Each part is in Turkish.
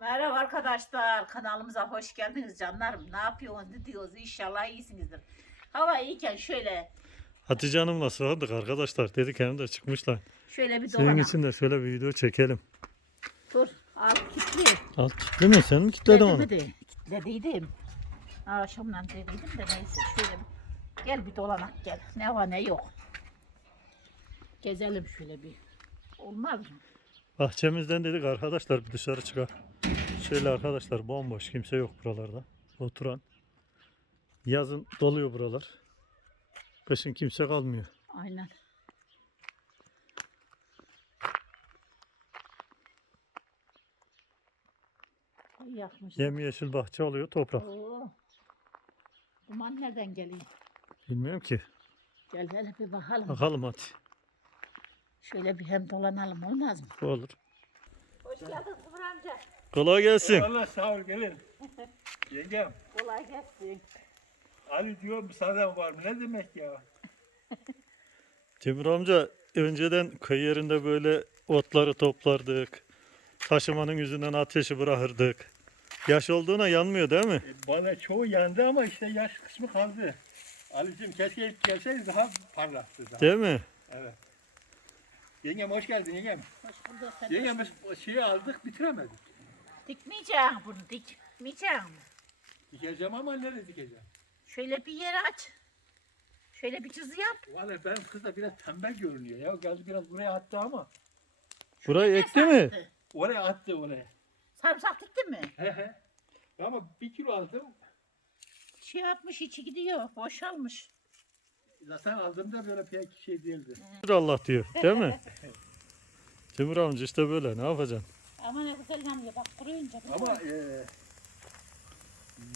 Merhaba arkadaşlar. Kanalımıza hoş geldiniz canlarım. Ne yapıyorsunuz? Ne diyorsunuz? İnşallah iyisinizdir. Hava iyiyken şöyle Hatice Hanım'la sığardık arkadaşlar. Dedik hem de çıkmışlar. şöyle bir Senin dolana. için de şöyle bir video çekelim. Dur. Al kilitli. Al kitle mi? Sen mi kilitledin onu? Kitlemedi. Kitlediydim. Akşamdan dediydim de neyse şöyle bir. Gel bir dolanak gel. Ne var ne yok. Gezelim şöyle bir. Olmaz mı? Bahçemizden dedik arkadaşlar bir dışarı çıkar. Şöyle arkadaşlar bomboş kimse yok buralarda. Oturan. Yazın doluyor buralar. Kışın kimse kalmıyor. Aynen. Ay yakmış. Yemyeşil bahçe oluyor toprak. Oo. Duman nereden geliyor? Bilmiyorum ki. Gel hele bir bakalım. Bakalım hadi. Şöyle bir hem dolanalım olmaz mı? Olur. Hoş geldin Sıfır amca. Kolay gelsin. Allah sağ ol gelin. Yengem Kolay gelsin. Ali diyor müsaaden var mı? Ne demek ya? Timur amca önceden köy yerinde böyle otları toplardık. Taşımanın yüzünden ateşi bırakırdık. Yaş olduğuna yanmıyor değil mi? E, bana çoğu yandı ama işte yaş kısmı kaldı. Ali'cim keşke ilk gelseydi daha parlaktı daha. Değil mi? Evet. Yengem hoş geldin yengem. Hoş bulduk. Sen Yengem hoş biz şeyi aldık bitiremedik. Dikmeyeceğim bunu dikmeyeceğim. Dikeceğim ama nereye dikeceğim? Şöyle bir yer aç. Şöyle bir çizgi yap. Vallahi benim kız da biraz tembel görünüyor ya. Geldi biraz buraya attı ama. Burayı Ne ekti mi? sarımsak? Oraya attı oraya. Sarımsak diktin mi? He he. Ama bir kilo aldım. Şey yapmış içi gidiyor. Boşalmış. Zaten aldığımda böyle pek şey değildi. Allah diyor. Değil mi? Timur amca işte böyle ne yapacaksın? Ama ne güzel yanıyor. Bak kuruyunca. Ama e,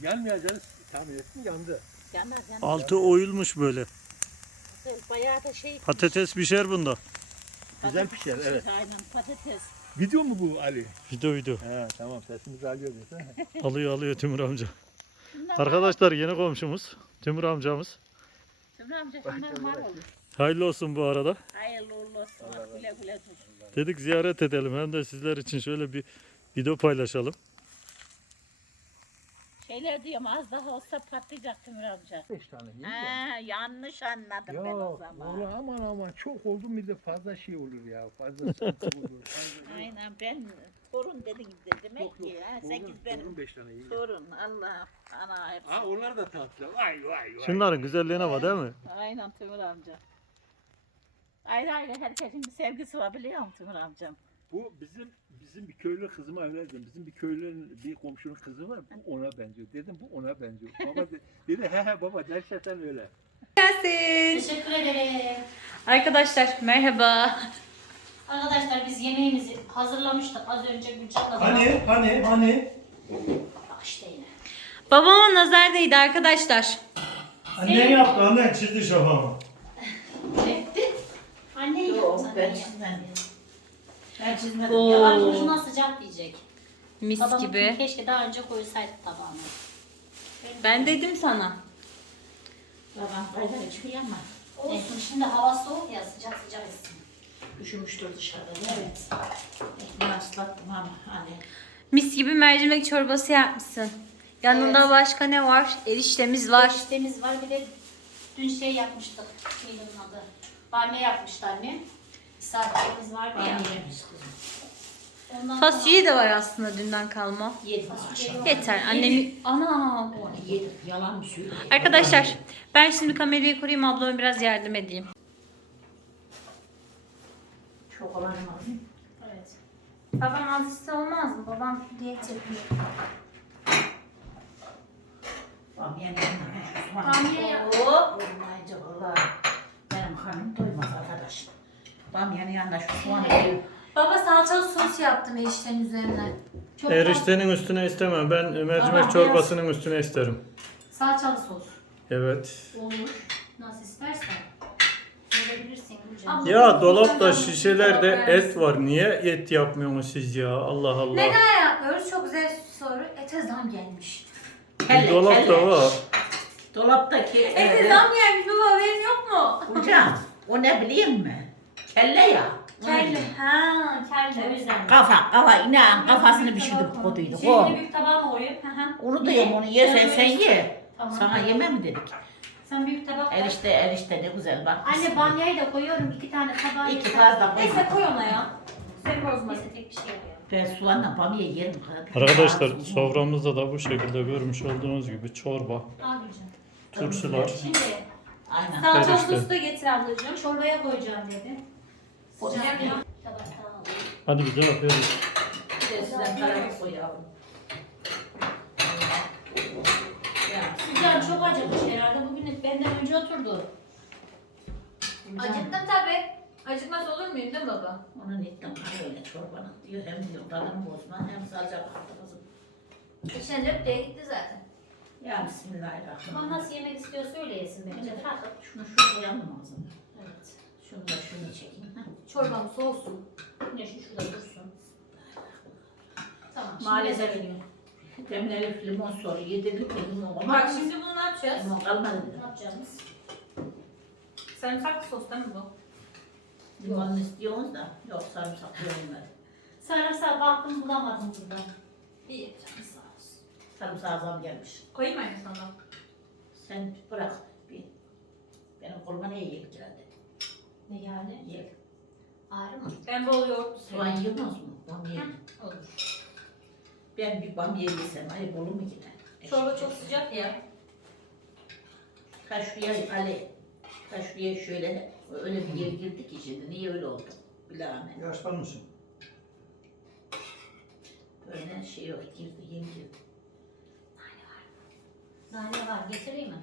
yanmayacağını tahmin ettim yandı. Yanar yanar. Altı oyulmuş böyle. Güzel, Bayağı da şey. Patates pişer bunda. Güzel pişer, evet. Aynen patates. Video mu bu Ali? Video video. He tamam sesimizi alıyor diyorsun. Alıyor alıyor Timur amca. Arkadaşlar yeni komşumuz. Timur amcamız. Sıfır amca şunlar var olur. Hayırlı olsun bu arada. Hayırlı uğurlu olsun. Güle güle dur. Dedik ziyaret edelim hem de sizler için şöyle bir video paylaşalım. Şeyler diyorum az daha olsa patlayacak Timur amca. 5 tane yiyeyim Ha, yanlış anladım ben o Ya zaman. oğlum aman aman çok oldu mu da fazla şey olur ya. Fazla sıkıntı olur. Fazla- Aynen ben torun dedim de demek Yok, yok. ki ha, Torun- sekiz benim torun beş tane yiyeyim. torun Allah ana hepsi. Ha onlar da tatlı. Vay vay vay. Şunların güzelliğine bak değil mi? Aynen Timur amca. Ayrı ayrı herkesin bir sevgisi var biliyor musun Timur amcam? Bu bizim bizim bir köylü kızıma öyle dedim. Bizim bir köylünün bir komşunun kızı var. Bu ona benziyor. Dedim bu ona benziyor. Baba de- dedi he he baba gerçekten öyle. gelsin. Teşekkür ederim. Arkadaşlar merhaba. Arkadaşlar biz yemeğimizi hazırlamıştık az önce Gülcan'la. Hani hani? Bak işte yine. Babama nazar değdi arkadaşlar. Annen yaptı annen çizdi şafağımı. Anne Yok, yaptı. ben anne çizmedim. Ben çizmedim. Oo. ya. Yalan ucuna sıcak diyecek. Mis Babam gibi. keşke daha önce koysaydık tabağına. Ben dedim sana. Babam kaylara çıkıyor ama Olsun şimdi hava soğuk ya sıcak sıcak etsin. üşümüştür dışarıda. Evet. Ekmeği ıslattım ama hani. Mis gibi mercimek çorbası yapmışsın. Yanında Evet. başka ne var? Eriştemiz var. Eriştemiz var bir de dün şey yapmıştık. Neydi onun adı? Bamya yapmıştı annem. Misafirimiz vardı ya. Yemeyiz kızım. Ondan Fasulye de var aslında dünden kalma. Yedim akşam. Yeter annemi... Ana. Yalan mı söylüyorum? Arkadaşlar ben şimdi kamerayı kurayım ablama biraz yardım edeyim. Çok olan mı? Evet. Babam aziste olmaz mı? Babam diyet yapıyor. Bamya yanına. Bamya Bamyanın yanına şu soğanı Baba salçalı sos yaptım eriştenin üzerine. Çok Eriştenin üstüne istemem. Ben mercimek Ama çorbasının üstüne isterim. Salçalı sos. Evet. Olur. Nasıl istersen. Verebilirsin Gülcan. Ya dolapta şişelerde et var. Niye et yapmıyorsunuz siz ya? Allah Allah. Neden yapmıyoruz? Çok güzel soru. Ete zam gelmiş. Bir dolapta var. Dolaptaki Ete zam gelmiş baba haberin yok mu? Hocam o ne bileyim mi? Kelle ya. Kelle. Ha kelle o yüzden. Kafa, kafa inan kafasını pişirdik koyduk. O. Şimdi büyük tabağa mı koyayım? Hı hı. Onu diyorum onu yersen Evet. sen ye. Tamam. Sana yeme mi dedik? Sen büyük tabak koy. Erişte erişte ne güzel bak. Anne bamyayı da koyuyorum. iki tane tabağa İki fazla Neyse koyma. koy ona ya. Sen bozma. Neyse tek bir şey yapıyorum. Ben soğanla bamya yerim. Arkadaşlar soframızda da bu şekilde görmüş olduğunuz gibi çorba, turşular, Şimdi Aynen. Salça Erişte. sosu da getir ablacığım. çorbaya koyacağım dedi. Sıcak Sıcak ya. ya. Tabakta alayım. Hadi de yapıyoruz. Bir de sizden karabiber koyalım. Ya, çok acıkmış herhalde. Bugün benden önce oturdu. Acıktım tabii. Acıkmaz olur muyum değil mi baba? Onun ettim öyle çorbanın diyor. Hem diyor tadını bozma hem salça kızım. İçine dört diye gitti zaten. Ya Ama bismillahirrahmanirrahim. nasıl yemek istiyorsa öyle yesin bence. Kalkıp şunu şuraya. Evet. Şunu da şunu çekeyim. Çorbam soğusun. Güneşin şurada dursun. Tamam. Şimdi Maalesef. Demin Elif limon soru yedirdik de limon Bak olmaz. şimdi bunu ne yapacağız? Limon kalmadı Ne yapacağız? Sarımsaklı sos değil mi bu? Limonunu istiyorsunuz da yok sarımsak koyulmadı. Sarımsağı baktım bulamadım burada. İyi canım sağ olsun. Sarımsağı zam gelmiş. Koyayım mı sana? Sen bırak bir. Benim koluma ne yiyecek geldi? Ne yani? Yiyek. Ağrı mı? Ben bol yoğurt Soğan seviyorum. yiyemez mi? Bamya. Olur. Ben bir bamya yesem ayıp olur mu ki de? Çorba çok sıcak ya. Ha şuraya Ali. Ha şuraya şöyle öyle bir yer girdik ki şimdi. Niye öyle oldu? Bilahane. Yaşlanmışsın. Böyle şey yok. Girdi yeni girdi. Nane var. Getireyim mi?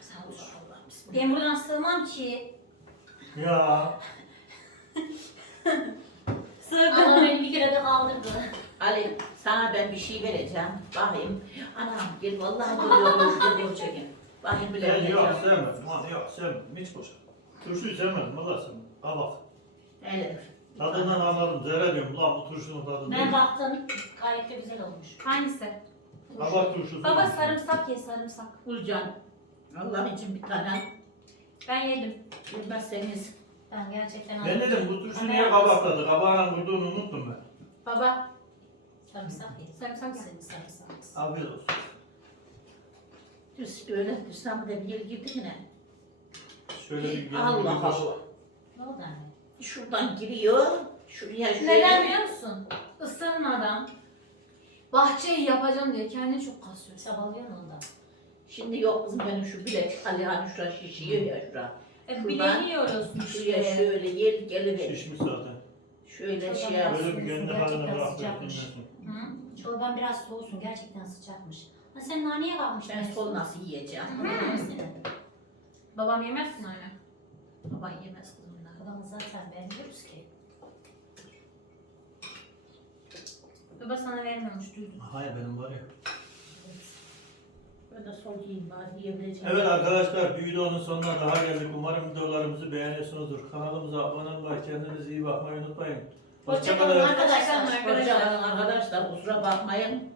Sağ ol. Allah bismillah. Ben buradan sığmam ki. Ya. Ana beni bir kere de kaldırdı. Ali sana ben bir şey vereceğim. Bakayım. Anam gel vallahi görüyorum. Şurada gol çekin. Bakayım bile Ben yok vereceğim. sevmedim. Lan yok sevmedim. Hiç boş. Turşuyu sevmedim. Valla sevmedim. Kabak. Öyle. Tadından anladım. Zerre diyorum. Lan bu turşunun tadı Ben değil. baktım. Gayet de güzel olmuş. Hangisi? Kabak turşusu. Baba sarımsak ye sarımsak. Gülcan. Allah için bir tane Ben yedim. bilmezseniz Ben gerçekten Ben dedim bu turşu niye kabak tadı? Kabağına vurduğunu unuttum ben. Baba. Sarımsak ye. Sarımsak ye. Senin sarımsak. Afiyet olsun. düz öyle İstanbul'da bir yer girdik yine. Şöyle bir Allah kendimi boş. Allah. Ne oldu anne? Şuradan giriyor. Şuraya şöyle. Neden biliyor musun? Isınmadan. Bahçeyi yapacağım diye kendini çok kasıyor. Sabalıyorsun ondan. Şimdi yok kızım benim şu bilek Ali hani şura şişiyor ya şura. E, bileniyoruz Şuraya işte. şöyle yer geliver. Şişmiş zaten. Şöyle şey yap. Böyle bir kendi Gerçekten haline bırak. sıcakmış. dinlensin. Hı? Çorban biraz soğusun. Gerçekten sıcakmış. Ha sen naneye kalmış. Ben sol nasıl yiyeceğim? Babam yemezsin öyle. Baban yemez kızım. bunları. Babamı zaten benziyoruz ki. Baba sana vermiyormuş duydum. Hayır benim var ya. Ben de sol yiyeyim bari yiyebileceğim. Evet arkadaşlar bir videonun sonuna daha geldik. Umarım videolarımızı beğeniyorsunuzdur. Kanalımıza abone olmayı, kendinize iyi bakmayı unutmayın. Hoşçakalın arkadaşlar. Hoşçakalın arkadaşlar. Kusura bakmayın.